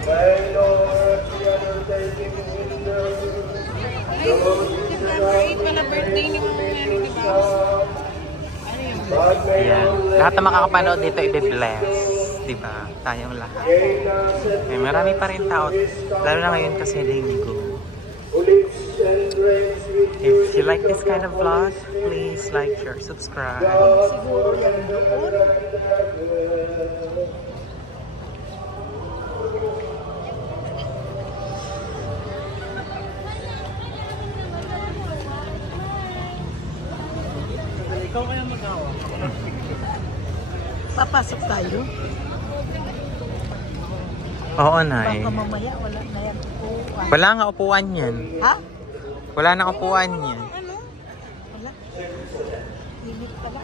Ay, December 8 pala birthday ni Mama Mary, di ba? Ano yung birthday? Ayan. Lahat na makakapanood dito i-bless. Diba? Tayong lahat. Eh, marami pa rin tao. Lalo na ngayon kasi linggo. If you like this kind of vlog, please like, share, subscribe. Siguro yan doon. Ikaw kaya mag-awa. Papasok tayo. Oo, Nay. Baka mamaya wala na yan upuan. Wala nga upuan yan. Ha? Wala na upuan yan. Ano? Wala. Limit pala.